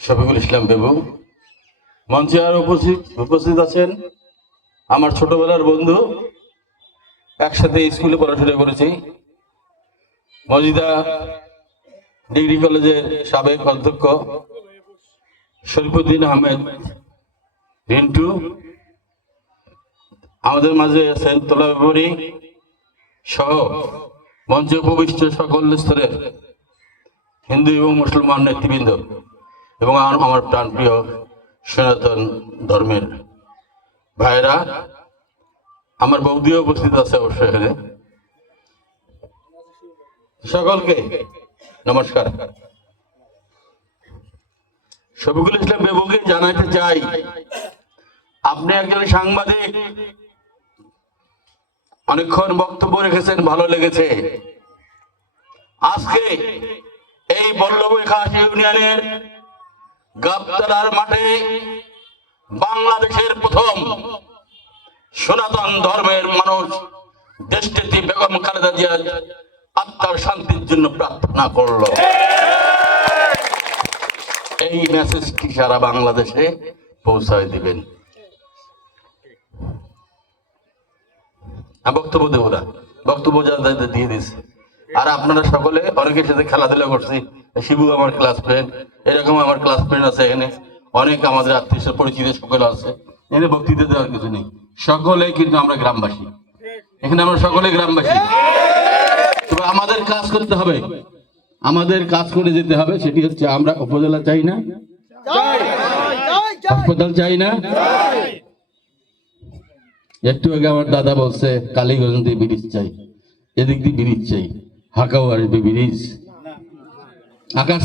শফিকুল ইসলাম বেবু। মঞ্চে আর উপস্থিত আছেন আমার ছোটবেলার বন্ধু, একসাথে স্কুলে পড়াশোনা করেছি, মজিদা ডিগ্রি কলেজের সাবেক অধ্যক্ষ শরীফুদ্দিন আহমেদ রিন্টু। আমাদের মাঝে আছেন তোলা ব্যাপারী সহ মঞ্চে উপবিষ্ট সকল স্তরের হিন্দু এবং মুসলমান নেতৃবৃন্দ এবং আমার প্রাণপ্রিয় সনাতন ধর্মের ভাইরা। আমার বৌদিও উপস্থিত আছে অবশ্যই এখানে। সকলকে নমস্কার। শফিকুল ইসলাম বেবুকে জানাতে চাই, আপনি একজন সাংবাদিক, অনেকক্ষণ বক্তব্য রেখেছেন, ভালো লেগেছে। আজকে এই বল্লভখাস ইউনিয়নের গাবতলার মাঠে বাংলাদেশের প্রথম সনাতন ধর্মের মানুষ দেশটিতে বেগম খালেদা জিয়ার আত্মার শান্তির জন্য প্রার্থনা করল। এই মেসেজটি সারা বাংলাদেশে পৌঁছায় দিবেন। বক্তব্য দেবো না, বক্তব্য দিয়ে দিচ্ছে। আর আপনারা সকলে অনেকের সাথে খেলাধুলা করছি, শিবু আমার ক্লাস ফ্রেন্ড, এরকম আমার ক্লাস ফ্রেন্ড আছে এখানে, অনেক আমাদের আত্মীয় পরিচিত সকলে আছে। এখানে বক্তৃতা দেওয়ার কিছু নেই, সকলে কিন্তু আমরা গ্রামবাসী, এখানে আমরা সকলে গ্রামবাসী। তবে আমাদের কাজ করতে হবে, আমাদের কাজ করে যেতে হবে। সেটি হচ্ছে আমরা উপজেলা চাই না, হাসপাতাল চাই না। একটু আগে আমার দাদা বলছে কালীগঞ্জ দিয়ে ব্রিজ চাই, এদিক দিয়ে ব্রিজ চাই, হাকাও আসবে ব্রিজ, আকাশ